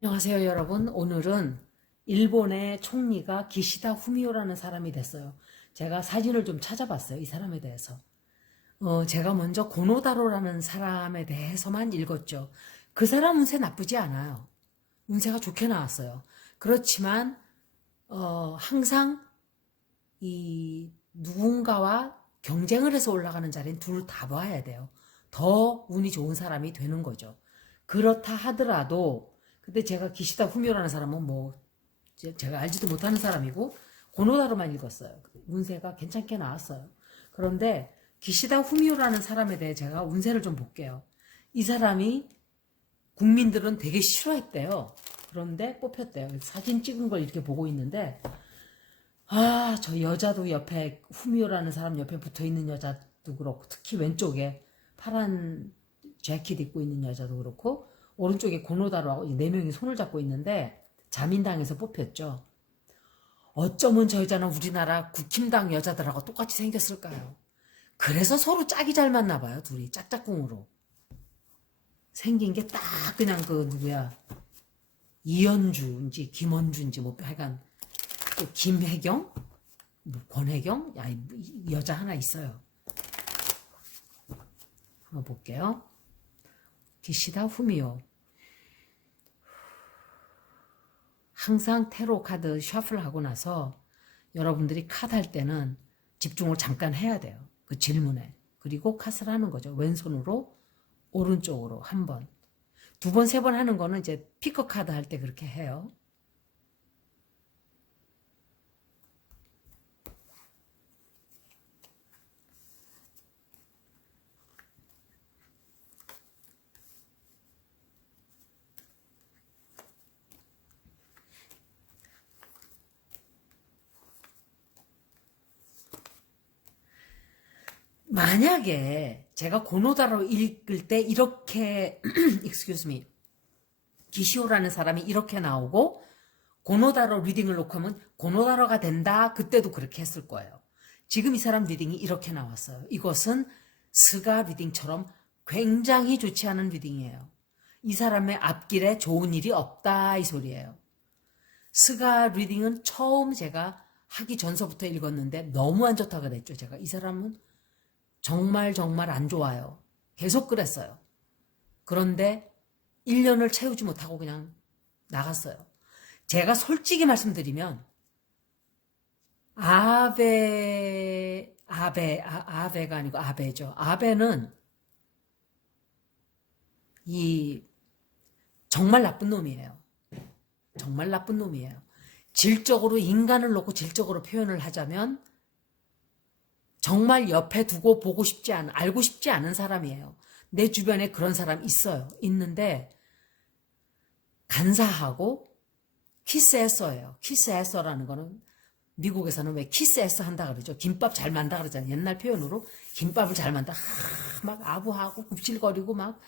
안녕하세요, 여러분. 오늘은 일본의 총리가 기시다 후미오라는 사람이 됐어요. 제가 사진을 좀 찾아봤어요, 이 사람에 대해서. 제가 먼저 고노다로라는 사람에 대해서만 읽었죠. 그 사람 운세 나쁘지 않아요. 운세가 좋게 나왔어요. 그렇지만 항상 이 누군가와 경쟁을 해서 올라가는 자리는 둘 다 봐야 돼요. 더 운이 좋은 사람이 되는 거죠. 그렇다 하더라도 근데 제가 기시다 후미오라는 사람은 뭐 제가 알지도 못하는 사람이고 고노다로만 읽었어요. 운세가 괜찮게 나왔어요. 그런데 기시다 후미오라는 사람에 대해 제가 운세를 좀 볼게요. 이 사람이 국민들은 되게 싫어했대요. 그런데 뽑혔대요. 사진 찍은 걸 이렇게 보고 있는데 저 여자도 옆에 후미오라는 사람 옆에 붙어 있는 여자도 그렇고 특히 왼쪽에 파란 재킷 입고 있는 여자도 그렇고 오른쪽에 고노다로하고 네 명이 손을 잡고 있는데 자민당에서 뽑혔죠. 어쩌면 저 여자는 우리나라 국힘당 여자들하고 똑같이 생겼을까요? 그래서 서로 짝이 잘 맞나 봐요. 둘이 짝짝꿍으로 생긴 게 딱 그냥 그 누구야 이현주인지 김원주인지 뭐 하여간 또 김혜경 뭐 권혜경 여자 하나 있어요. 한번 볼게요. 기시다 후미오. 항상 테로 카드 셔플 하고 나서 여러분들이 카드 할 때는 집중을 잠깐 해야 돼요. 그 질문에. 그리고 카스를 하는 거죠. 왼손으로 오른쪽으로 한 번. 두 번, 세 번 하는 거는 이제 피커 카드 할 때 그렇게 해요. 만약에 제가 고노다로 읽을 때 이렇게 excuse me 기시오라는 사람이 이렇게 나오고 고노다로 리딩을 놓고 하면 고노다로가 된다 그때도 그렇게 했을 거예요. 지금 이 사람 리딩이 이렇게 나왔어요. 이것은 스가 리딩처럼 굉장히 좋지 않은 리딩이에요. 이 사람의 앞길에 좋은 일이 없다 이 소리예요. 스가 리딩은 처음 제가 하기 전서부터 읽었는데 너무 안 좋다 그랬죠. 제가 이 사람은 정말 정말 안 좋아요. 계속 그랬어요. 그런데 1년을 채우지 못하고 그냥 나갔어요. 제가 솔직히 말씀드리면 아베가 아니고 아베죠. 아베는 이 정말 나쁜 놈이에요. 정말 나쁜 놈이에요. 질적으로 인간을 놓고 질적으로 표현을 하자면 정말 옆에 두고 보고 싶지 않은, 알고 싶지 않은 사람이에요. 내 주변에 그런 사람 있어요. 있는데 간사하고 키스했어예요. 키스했어라는 거는 미국에서는 왜 키스했어 한다 그러죠. 김밥 잘 만다 그러잖아요. 옛날 표현으로 김밥을 잘 만다. 막 아부하고 굽실거리고 막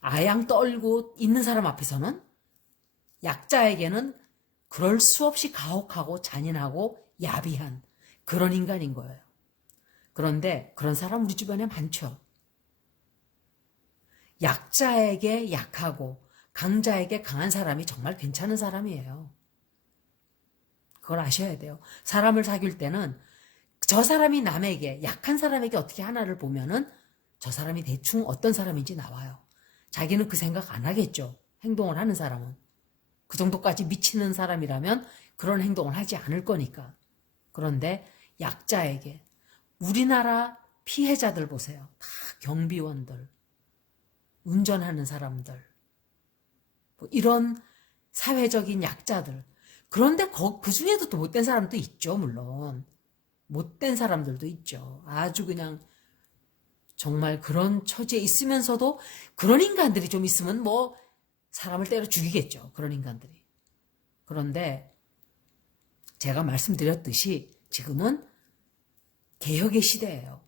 아양 떨고 있는 사람 앞에서는 약자에게는 그럴 수 없이 가혹하고 잔인하고 야비한 그런 인간인 거예요. 그런데 그런 사람 우리 주변에 많죠. 약자에게 약하고 강자에게 강한 사람이 정말 괜찮은 사람이에요. 그걸 아셔야 돼요. 사람을 사귈 때는 저 사람이 남에게 약한 사람에게 어떻게 하나를 보면은 저 사람이 대충 어떤 사람인지 나와요. 자기는 그 생각 안 하겠죠. 행동을 하는 사람은. 그 정도까지 미치는 사람이라면 그런 행동을 하지 않을 거니까. 그런데 약자에게 우리나라 피해자들 보세요. 다 경비원들, 운전하는 사람들, 뭐 이런 사회적인 약자들. 그런데 그 중에도 또 못된 사람도 있죠, 물론. 못된 사람들도 있죠. 아주 그냥 정말 그런 처지에 있으면서도 그런 인간들이 좀 있으면 뭐 사람을 때려 죽이겠죠. 그런 인간들이. 그런데 제가 말씀드렸듯이 지금은 개혁의 시대예요.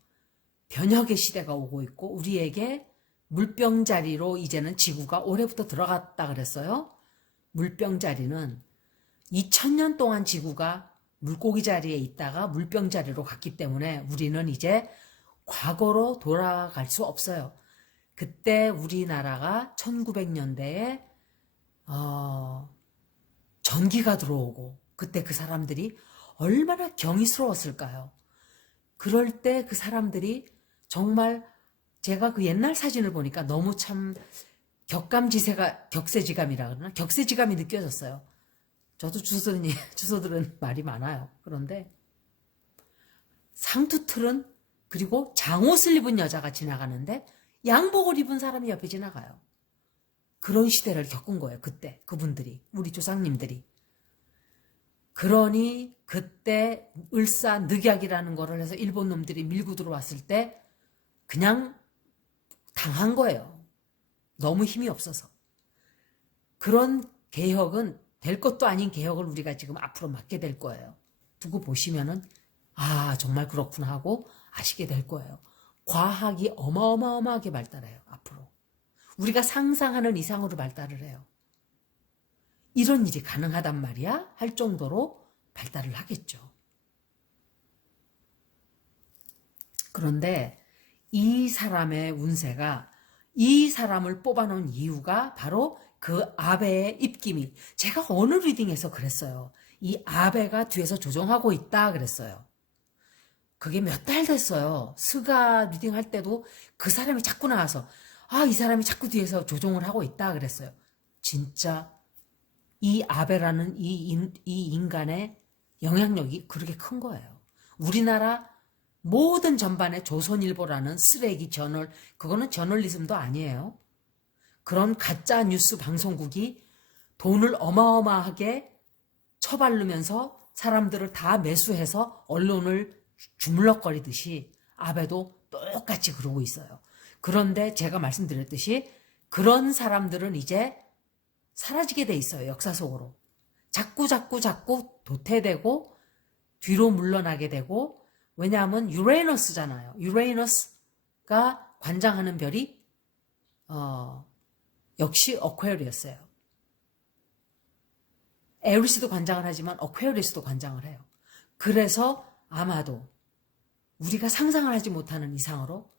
변혁의 시대가 오고 있고 우리에게 물병자리로 이제는 지구가 올해부터 들어갔다 그랬어요. 물병자리는 2000년 동안 지구가 물고기 자리에 있다가 물병 자리로 갔기 때문에 우리는 이제 과거로 돌아갈 수 없어요. 그때 우리나라가 1900년대에 전기가 들어오고 그때 그 사람들이 얼마나 경이스러웠을까요? 그럴 때 그 사람들이 정말 제가 그 옛날 사진을 보니까 너무 참 격세지감이라 그러나? 격세지감이 느껴졌어요. 저도 주소들은 말이 많아요. 그런데 상투틀은 그리고 장옷을 입은 여자가 지나가는데 양복을 입은 사람이 옆에 지나가요. 그런 시대를 겪은 거예요. 그때 그분들이 우리 조상님들이. 그러니 그때 을사늑약이라는 거를 해서 일본 놈들이 밀고 들어왔을 때 그냥 당한 거예요. 너무 힘이 없어서. 그런 개혁은 될 것도 아닌 개혁을 우리가 지금 앞으로 맡게 될 거예요. 두고 보시면은 정말 그렇구나 하고 아시게 될 거예요. 과학이 어마어마하게 발달해요. 앞으로. 우리가 상상하는 이상으로 발달을 해요. 이런 일이 가능하단 말이야? 할 정도로 발달을 하겠죠. 그런데 이 사람의 운세가 이 사람을 뽑아놓은 이유가 바로 그 아베의 입김이, 제가 어느 리딩에서 그랬어요. 이 아베가 뒤에서 조종하고 있다 그랬어요. 그게 몇 달 됐어요. 스가 리딩할 때도 그 사람이 자꾸 나와서 이 사람이 자꾸 뒤에서 조종을 하고 있다 그랬어요. 진짜 이 아베라는 이 인간의 영향력이 그렇게 큰 거예요. 우리나라 모든 전반에 조선일보라는 쓰레기 저널, 그거는 저널리즘도 아니에요. 그런 가짜 뉴스 방송국이 돈을 어마어마하게 처바르면서 사람들을 다 매수해서 언론을 주물럭거리듯이 아베도 똑같이 그러고 있어요. 그런데 제가 말씀드렸듯이 그런 사람들은 이제 사라지게 돼 있어요. 역사 속으로. 자꾸 도태되고 뒤로 물러나게 되고, 왜냐하면 유레너스잖아요. 유레너스가 관장하는 별이 역시 어퀘리어스예요. 에리스도 관장을 하지만 어퀘리어스도 관장을 해요. 그래서 아마도 우리가 상상을 하지 못하는 이상으로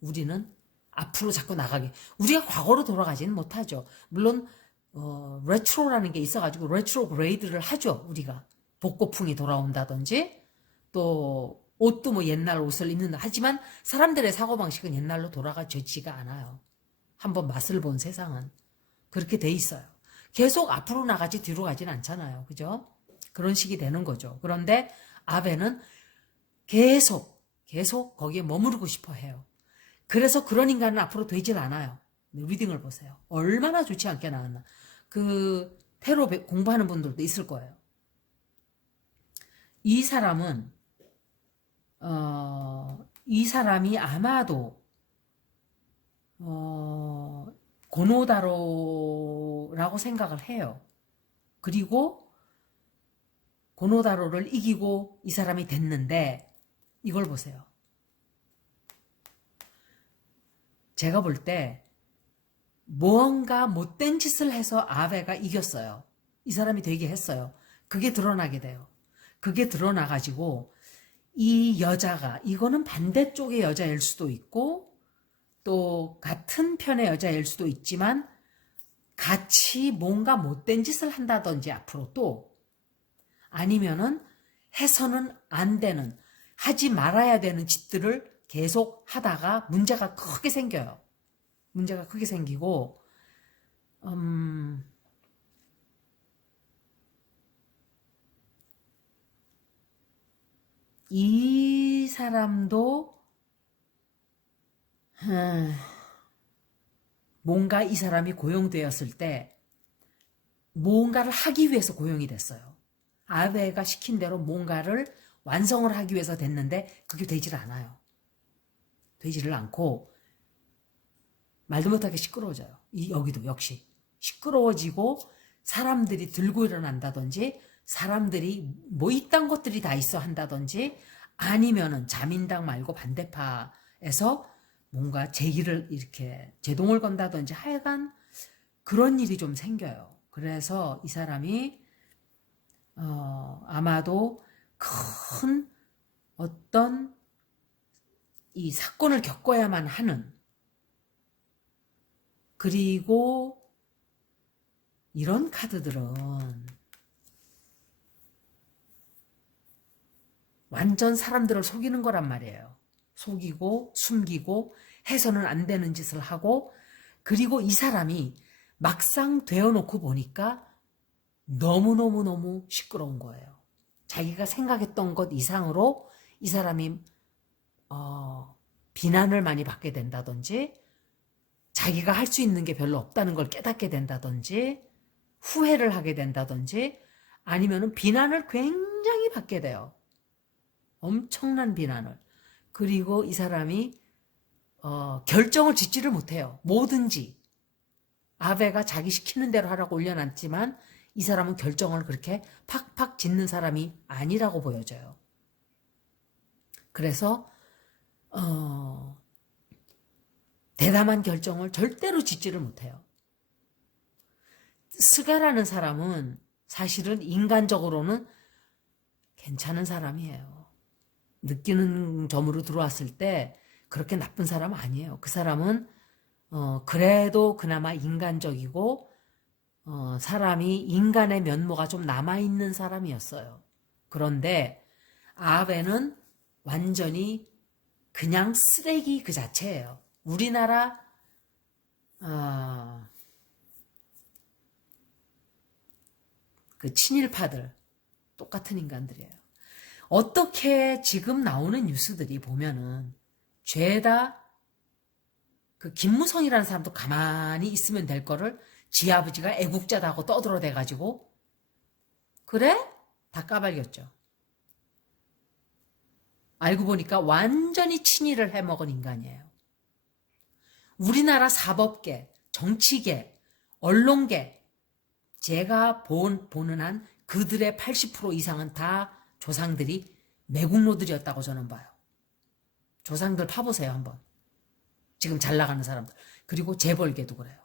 우리는 앞으로 자꾸 나가게, 우리가 과거로 돌아가지는 못하죠. 물론 레트로라는 게 있어가지고 레트로그레이드를 하죠. 우리가 복고풍이 돌아온다든지 또 옷도 뭐 옛날 옷을 입는다 하지만 사람들의 사고방식은 옛날로 돌아가지가 않아요. 한번 맛을 본 세상은 그렇게 돼 있어요. 계속 앞으로 나가지 뒤로 가진 않잖아요. 그죠? 그런 식이 되는 거죠. 그런데 아베는 계속 거기에 머무르고 싶어 해요. 그래서 그런 인간은 앞으로 되질 않아요. 리딩을 보세요. 얼마나 좋지 않게 나왔나. 그 테러 공부하는 분들도 있을 거예요. 이 사람은 이 사람이 아마도 고노다로라고 생각을 해요. 그리고 고노다로를 이기고 이 사람이 됐는데 이걸 보세요. 제가 볼 때 무언가 못된 짓을 해서 아베가 이겼어요. 이 사람이 되게 했어요. 그게 드러나게 돼요. 그게 드러나가지고 이 여자가, 이거는 반대쪽의 여자일 수도 있고 또 같은 편의 여자일 수도 있지만 같이 뭔가 못된 짓을 한다든지 앞으로 또 아니면은 해서는 안 되는, 하지 말아야 되는 짓들을 계속 하다가 문제가 크게 생겨요. 문제가 크게 생기고 이 사람도 뭔가 이 사람이 고용되었을 때 뭔가를 하기 위해서 고용이 됐어요. 아베가 시킨 대로 뭔가를 완성을 하기 위해서 됐는데 그게 되질 않아요. 되지를 않고 말도 못하게 시끄러워져요. 여기도 역시 시끄러워지고 사람들이 들고 일어난다든지 사람들이 뭐 이딴 것들이 다 있어 한다든지 아니면은 자민당 말고 반대파에서 뭔가 제기를 이렇게 제동을 건다든지 하여간 그런 일이 좀 생겨요. 그래서 이 사람이 아마도 큰 어떤 이 사건을 겪어야만 하는, 그리고 이런 카드들은 완전 사람들을 속이는 거란 말이에요. 속이고 숨기고 해서는 안 되는 짓을 하고, 그리고 이 사람이 막상 되어놓고 보니까 너무너무너무 시끄러운 거예요. 자기가 생각했던 것 이상으로 이 사람이 비난을 많이 받게 된다든지, 자기가 할 수 있는 게 별로 없다는 걸 깨닫게 된다든지, 후회를 하게 된다든지, 아니면은 비난을 굉장히 받게 돼요. 엄청난 비난을. 그리고 이 사람이 결정을 짓지를 못해요. 뭐든지. 아베가 자기 시키는 대로 하라고 올려놨지만 이 사람은 결정을 그렇게 팍팍 짓는 사람이 아니라고 보여져요. 그래서 대담한 결정을 절대로 짓지를 못해요. 스가라는 사람은 사실은 인간적으로는 괜찮은 사람이에요. 느끼는 점으로 들어왔을 때 그렇게 나쁜 사람 아니에요. 그 사람은 그래도 그나마 인간적이고 사람이 인간의 면모가 좀 남아있는 사람이었어요. 그런데 아베는 완전히 그냥 쓰레기 그 자체예요. 우리나라 그 친일파들 똑같은 인간들이에요. 어떻게 지금 나오는 뉴스들이 보면은 죄다 그 김무성이라는 사람도 가만히 있으면 될 거를 지 아버지가 애국자다고 떠들어대가지고 그래? 다 까발렸죠. 알고 보니까 완전히 친일을 해먹은 인간이에요. 우리나라 사법계, 정치계, 언론계, 제가 보는 한 그들의 80% 이상은 다 조상들이 매국노들이었다고 저는 봐요. 조상들 파보세요 한번. 지금 잘 나가는 사람들. 그리고 재벌계도 그래요.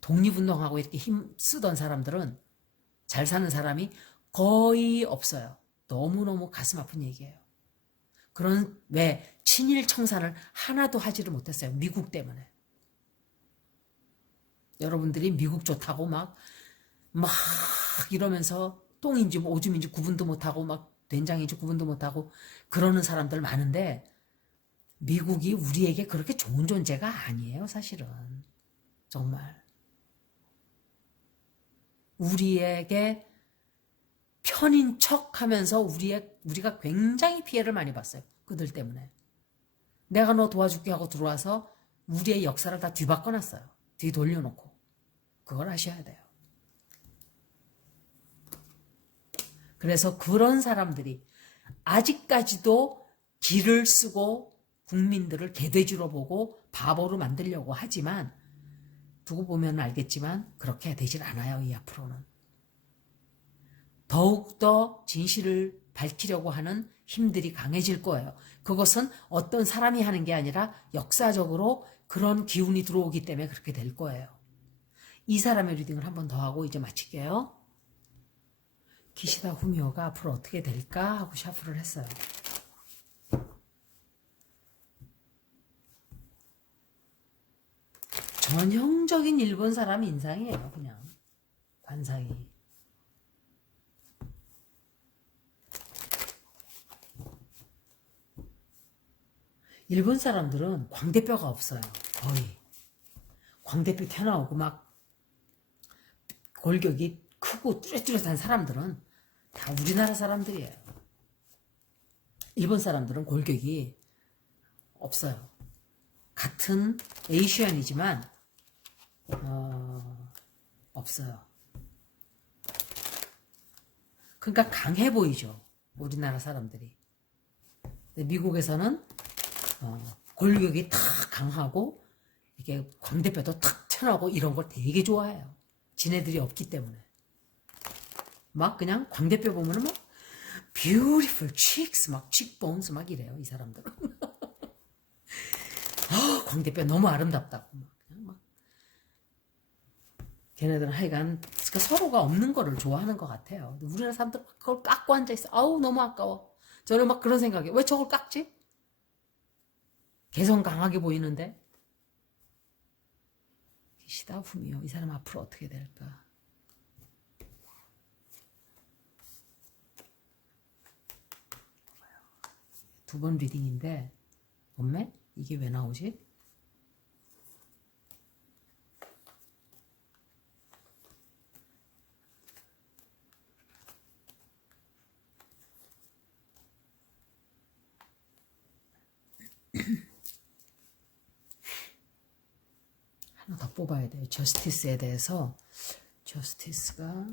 독립운동하고 이렇게 힘쓰던 사람들은 잘 사는 사람이 거의 없어요. 너무너무 가슴 아픈 얘기예요. 그런 왜 친일 청산을 하나도 하지를 못했어요. 미국 때문에. 여러분들이 미국 좋다고 막 이러면서 똥인지 오줌인지 구분도 못하고 막 된장인지 구분도 못하고 그러는 사람들 많은데 미국이 우리에게 그렇게 좋은 존재가 아니에요. 사실은. 정말. 우리에게 편인 척 하면서 우리가 굉장히 피해를 많이 봤어요. 그들 때문에. 내가 너 도와줄게 하고 들어와서 우리의 역사를 다 뒤바꿔놨어요. 뒤돌려놓고. 그걸 아셔야 돼요. 그래서 그런 사람들이 아직까지도 길을 쓰고 국민들을 개돼지로 보고 바보로 만들려고 하지만 두고 보면 알겠지만 그렇게 되질 않아요. 이 앞으로는. 더욱더 진실을 밝히려고 하는 힘들이 강해질 거예요. 그것은 어떤 사람이 하는 게 아니라 역사적으로 그런 기운이 들어오기 때문에 그렇게 될 거예요. 이 사람의 리딩을 한 번 더 하고 이제 마칠게요. 기시다 후미오가 앞으로 어떻게 될까 하고 샤프를 했어요. 전형적인 일본 사람 인상이에요. 그냥 관상이. 일본 사람들은 광대뼈가 없어요. 거의. 광대뼈 튀어나오고 막 골격이 크고 뚜렷뚜렷한 사람들은 다 우리나라 사람들이에요. 일본 사람들은 골격이 없어요. 같은 에이시안이지만 없어요. 그러니까 강해 보이죠. 우리나라 사람들이. 미국에서는 골격이 탁 강하고 이게 광대뼈도 탁 튀어나오고 이런 걸 되게 좋아해요. 지네들이 없기 때문에. 막 그냥 광대뼈 보면은 막 beautiful cheeks 막 cheekbones 막 이래요. 이 사람들은. 광대뼈 너무 아름답다고 막 그냥 막. 걔네들은 하여간 그러니까 서로가 없는 거를 좋아하는 것 같아요. 우리나라 사람들 막 그걸 깎고 앉아 있어. 아우 너무 아까워. 저는 막 그런 생각이 왜 저걸 깎지? 개성 강하게 보이는데 기시다 후미오. 이 사람 앞으로 어떻게 될까? 두 번 리딩인데 엄매? 이게 왜 나오지? 하나 더 뽑아야 돼요. 저스티스에 대해서. 저스티스가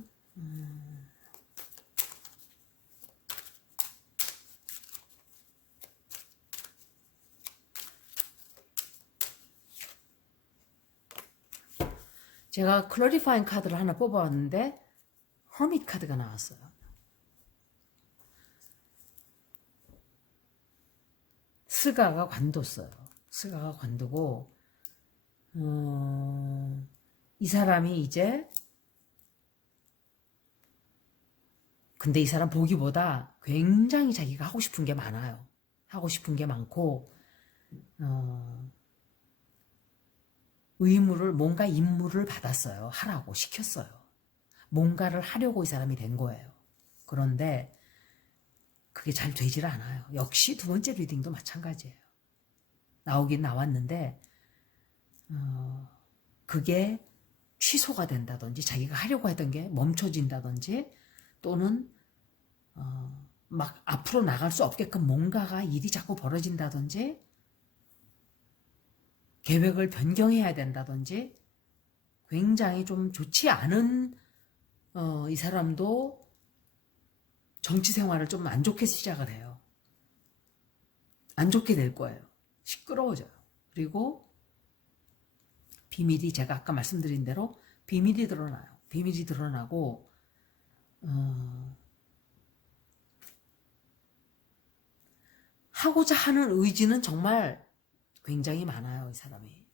제가 클래리파잉 카드를 하나 뽑아왔는데 허밋 카드가 나왔어요. 스가가 관뒀어요. 스가가 관두고 이 사람이 이제 근데 이 사람 보기보다 굉장히 자기가 하고 싶은 게 많아요. 하고 싶은 게 많고 뭔가 임무를 받았어요. 하라고 시켰어요. 뭔가를 하려고 이 사람이 된 거예요. 그런데 그게 잘 되질 않아요. 역시 두 번째 리딩도 마찬가지예요. 나오긴 나왔는데 그게 취소가 된다든지 자기가 하려고 했던 게 멈춰진다든지 또는 막 앞으로 나갈 수 없게끔 뭔가가 일이 자꾸 벌어진다든지 계획을 변경해야 된다든지 굉장히 좀 좋지 않은 이 사람도 정치 생활을 좀 안 좋게 시작을 해요. 안 좋게 될 거예요. 시끄러워져요. 그리고 비밀이 제가 아까 말씀드린 대로 비밀이 드러나요. 비밀이 드러나고 하고자 하는 의지는 정말 굉장히 많아요. 이 사람이.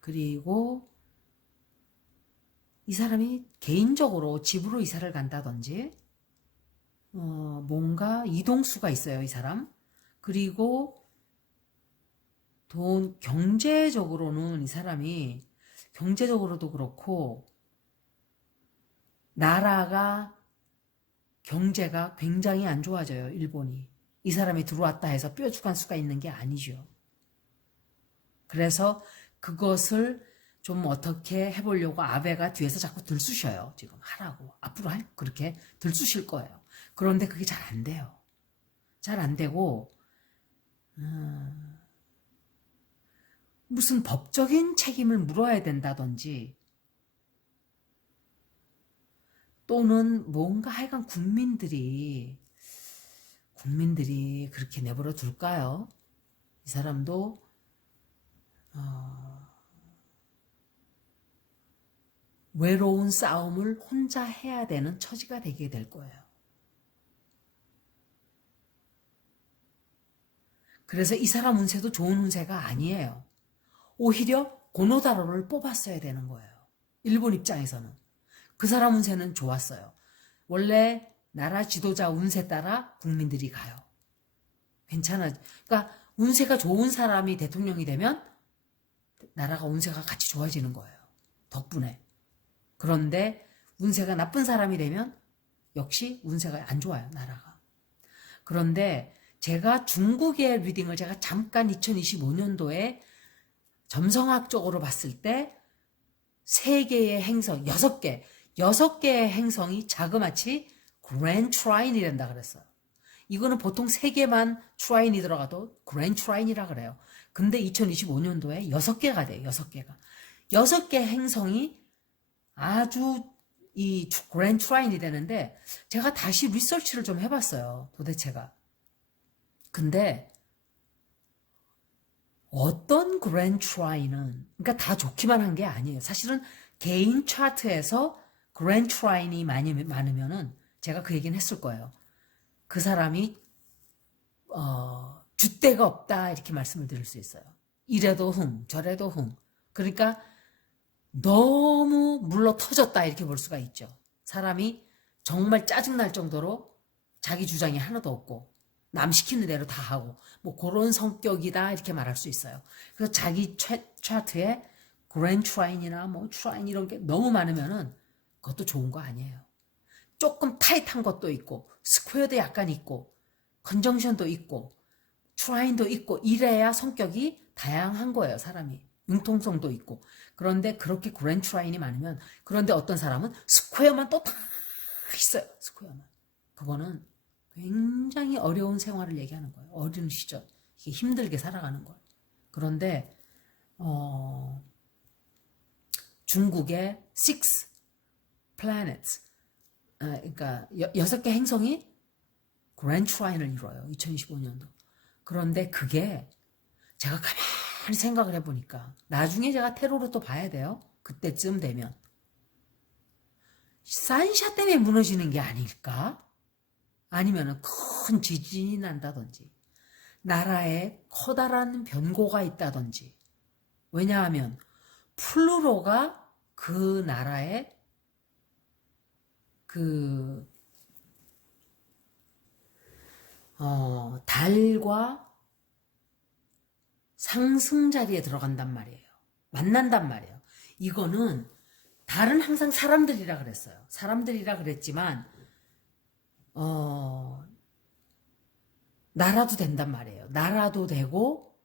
그리고 이 사람이 개인적으로 집으로 이사를 간다든지 뭔가 이동수가 있어요. 이 사람. 그리고 경제적으로는 이 사람이 경제적으로도 그렇고 나라가 경제가 굉장히 안 좋아져요. 일본이. 이 사람이 들어왔다 해서 뾰족한 수가 있는 게 아니죠. 그래서 그것을 좀 어떻게 해보려고 아베가 뒤에서 자꾸 들쑤셔요. 지금 하라고. 앞으로 그렇게 들쑤실 거예요. 그런데 그게 잘 안 돼요. 잘 안 되고 무슨 법적인 책임을 물어야 된다든지 또는 뭔가 하여간 국민들이 그렇게 내버려 둘까요? 이 사람도 외로운 싸움을 혼자 해야 되는 처지가 되게 될 거예요. 그래서 이 사람 운세도 좋은 운세가 아니에요. 오히려 고노다로를 뽑았어야 되는 거예요. 일본 입장에서는. 그 사람 운세는 좋았어요. 원래 나라 지도자 운세 따라 국민들이 가요. 괜찮아. 그러니까 운세가 좋은 사람이 대통령이 되면 나라가 운세가 같이 좋아지는 거예요. 덕분에. 그런데 운세가 나쁜 사람이 되면 역시 운세가 안 좋아요. 나라가. 그런데 제가 중국의 리딩을 제가 잠깐 2025년도에 점성학적으로 봤을 때 3개의 행성, 6개의 행성이 자그마치 그랜드 트라인이 된다 그랬어요. 이거는 보통 3개만 트라인이 들어가도 그랜드 트라인이라 그래요. 근데 2025년도에 6개가 돼요. 6개가. 6개 행성이 아주 이 그랜드 트라인이 되는데 제가 다시 리서치를 좀 해봤어요. 도대체가. 근데 어떤 그랜드 트라인은 그러니까 다 좋기만 한 게 아니에요. 사실은 개인 차트에서 그랜드 트라인이 많으면은 제가 그 얘기는 했을 거예요. 그 사람이 줏대가 없다 이렇게 말씀을 드릴 수 있어요. 이래도 저래도 그러니까 너무 물러 터졌다 이렇게 볼 수가 있죠. 사람이 정말 짜증날 정도로 자기 주장이 하나도 없고 남 시키는 대로 다 하고 뭐 그런 성격이다 이렇게 말할 수 있어요. 그래서 자기 차트에 그랜드 트라인이나 뭐 트라인 이런 게 너무 많으면은 그것도 좋은 거 아니에요. 조금 타이트한 것도 있고 스퀘어도 약간 있고 컨정션도 있고 트라인도 있고 이래야 성격이 다양한 거예요. 사람이 융통성도 있고. 그런데 그렇게 그랜드 트라인이 많으면, 그런데 어떤 사람은 스퀘어만 또 다 있어요. 스퀘어만. 그거는 굉장히 어려운 생활을 얘기하는 거예요. 어린 시절 이게 힘들게 살아가는 거예요. 그런데 중국의 six planets, 그러니까 6개 행성이 그랜드 트라인을 이뤄요. 2025년도. 그런데 그게 제가 가만히 생각을 해보니까 나중에 제가 테러로 또 봐야 돼요. 그때쯤 되면 산샤 때문에 무너지는 게 아닐까? 아니면 큰 지진이 난다든지 나라에 커다란 변고가 있다든지. 왜냐하면 플루로가 그 나라의 달과 상승 자리에 들어간단 말이에요. 만난단 말이에요. 이거는 달은 항상 사람들이라 그랬어요. 사람들이라 그랬지만 나라도 된단 말이에요. 나라도 되고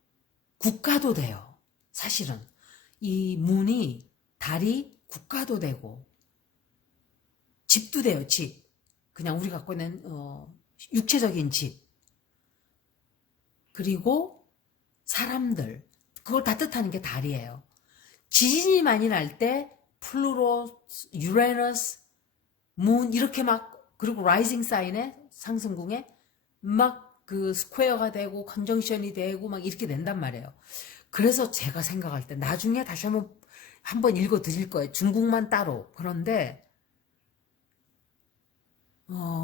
국가도 돼요. 사실은 이 문이 달이 국가도 되고 집도 돼요. 집. 그냥 우리 갖고 있는 육체적인 집. 그리고 사람들. 그걸 다 뜻하는 게 달이에요. 지진이 많이 날 때 플루로, 유레너스, 문 이렇게 막, 그리고 라이징 사인에 상승궁에 막 그 스퀘어가 되고 컨정션이 되고 막 이렇게 된단 말이에요. 그래서 제가 생각할 때 나중에 다시 한번 읽어 드릴 거예요. 중국만 따로. 그런데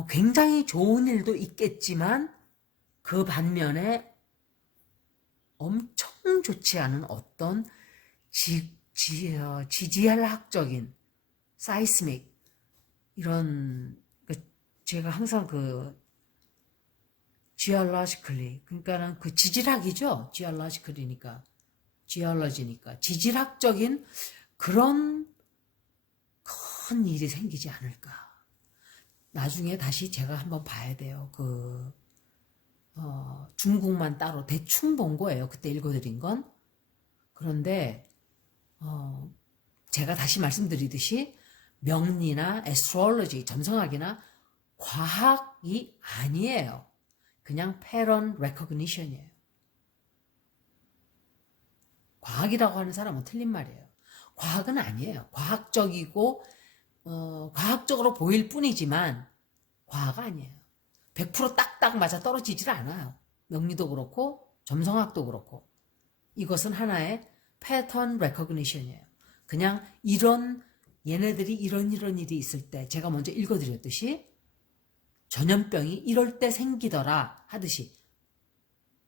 굉장히 좋은 일도 있겠지만 그 반면에 엄청 좋지 않은 어떤 지질학적인 사이스믹 이런, 제가 항상 geologically, 그러니까는 그 지질학이죠. geological이니까 geology니까 지질학적인 그런 큰 일이 생기지 않을까. 나중에 다시 제가 한번 봐야 돼요. 중국만 따로 대충 본 거예요. 그때 읽어드린 건. 그런데 제가 다시 말씀드리듯이 명리나 에스트롤로지, 점성학이나 과학이 아니에요. 그냥 패런 레코그니션이에요. 과학이라고 하는 사람은 틀린 말이에요. 과학은 아니에요. 과학적이고 과학적으로 보일 뿐이지만 과학 아니에요. 100% 딱딱 맞아 떨어지질 않아요. 명리도 그렇고 점성학도 그렇고. 이것은 하나의 패턴 레코그니션이에요. 그냥 얘네들이 이런 일이 있을 때 제가 먼저 읽어드렸듯이 전염병이 이럴 때 생기더라 하듯이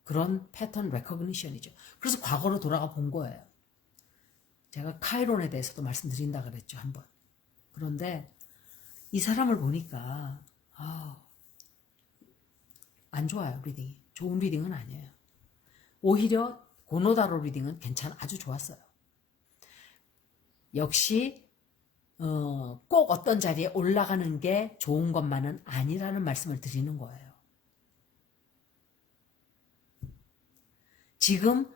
그런 패턴 레코그니션이죠. 그래서 과거로 돌아가 본 거예요. 제가 카이론에 대해서도 말씀드린다 그랬죠, 한번. 그런데 이 사람을 보니까 안 좋아요, 리딩이. 좋은 리딩은 아니에요. 오히려 고노다로 리딩은 아주 좋았어요. 역시 꼭 어떤 자리에 올라가는 게 좋은 것만은 아니라는 말씀을 드리는 거예요. 지금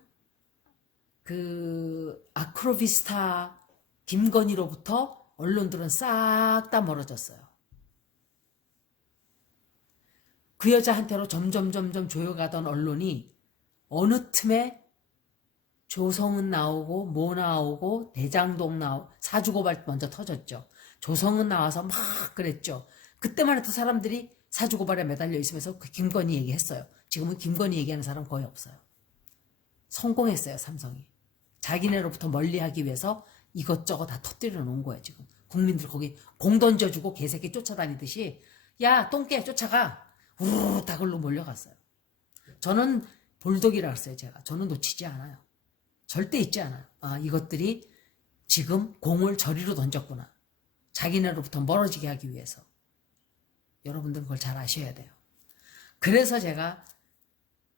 아크로비스타 김건희로부터 언론들은 싹 다 멀어졌어요. 그 여자한테로 점점 조여가던 언론이 어느 틈에 조성은 나오고 뭐 나오고 대장동 나오고 사주고발 먼저 터졌죠. 조성은 나와서 막 그랬죠. 그때만 해도 사람들이 사주고발에 매달려 있으면서 그 김건희 얘기했어요. 지금은 김건희 얘기하는 사람 거의 없어요. 성공했어요, 삼성이. 자기네로부터 멀리하기 위해서 이것저것 다 터뜨려 놓은 거예요. 지금 국민들 거기 공 던져주고 개새끼 쫓아다니듯이 야 똥개 쫓아가 우르르 다 걸로 몰려갔어요. 저는 볼독이라 했어요. 저는 놓치지 않아요. 절대 잊지 않아요. 이것들이 지금 공을 저리로 던졌구나. 자기네로부터 멀어지게 하기 위해서. 여러분들은 그걸 잘 아셔야 돼요. 그래서 제가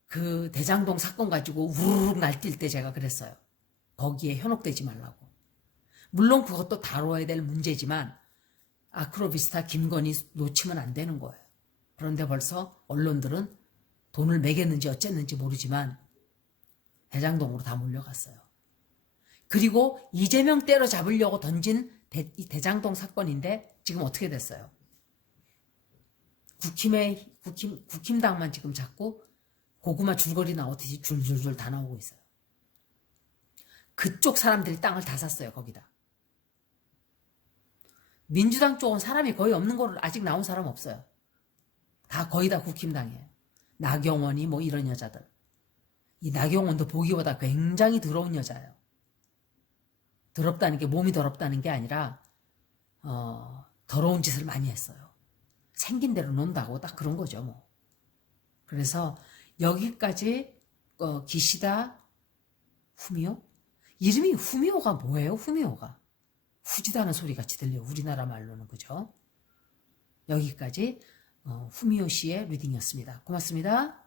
그 대장동 사건 가지고 우르르 날뛸 때 제가 그랬어요. 거기에 현혹되지 말라고. 물론 그것도 다뤄야 될 문제지만 아크로비스타 김건희 놓치면 안 되는 거예요. 그런데 벌써 언론들은 돈을 매겼는지 어쨌는지 모르지만 대장동으로 다 몰려갔어요. 그리고 이재명 때려잡으려고 던진 이 대장동 사건인데 지금 어떻게 됐어요? 국힘당만 지금 자꾸 고구마 줄거리 나오듯이 줄줄줄 다 나오고 있어요. 그쪽 사람들이 땅을 다 샀어요. 거기다. 민주당 쪽은 사람이 거의 없는 거를 아직 나온 사람 없어요. 다 거의 다 국힘당이에요. 나경원이 뭐 이런 여자들. 이 나경원도 보기보다 굉장히 더러운 여자예요. 더럽다는 게 몸이 더럽다는 게 아니라 더러운 짓을 많이 했어요. 생긴 대로 논다고 딱 그런 거죠. 뭐. 그래서 여기까지 기시다 후미오? 이름이 후미오가 뭐예요? 후미오가. 후지다는 소리 같이 들려요. 우리나라 말로는. 그죠? 여기까지 후미오 씨의 리딩이었습니다. 고맙습니다.